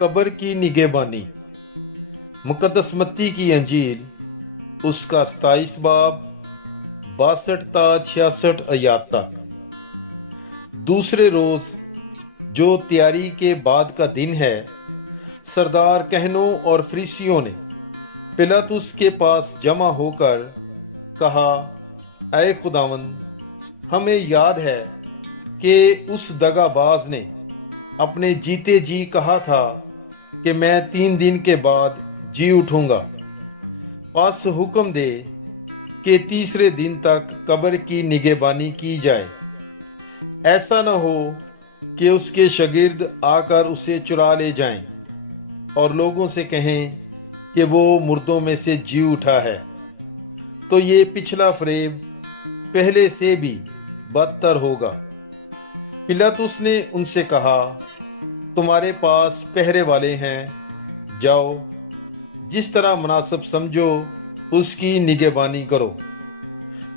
कब्र की निगहबानी। मुकद्दस मत्ती की अंजील उसका 27 बाब 62 ता 66 आयात तक। दूसरे रोज जो तैयारी के बाद का दिन है, सरदार कहनों और फरीसियों ने पिलातुस के पास जमा होकर कहा, ऐ खुदावंद, हमें याद है कि उस दगाबाज ने अपने जीते जी कहा था कि मैं 3 दिन के बाद जी उठूंगा। बस हुक्म दे कि तीसरे दिन तक कब्र की निगहबानी की जाए। ऐसा न हो कि उसके शागिर्द आकर उसे चुरा ले जाएं और लोगों से कहें कि वो मुर्दों में से जी उठा है, तो ये पिछला फरेब पहले से भी बदतर होगा। पिलातुस ने उनसे कहा, तुम्हारे पास पहरे वाले हैं, जाओ, जिस तरह मुनासिब समझो उसकी निगहबानी करो।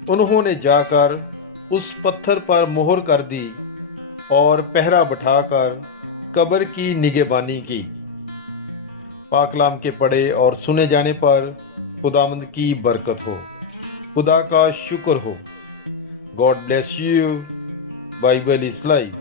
उन्होंने जाकर उस पत्थर पर मोहर कर दी और पहरा बिठाकर कब्र की निगहबानी की। पाकलाम के पढ़े और सुने जाने पर खुदावंद की बरकत हो। खुदा का शुक्र हो। God bless you. Bible is life.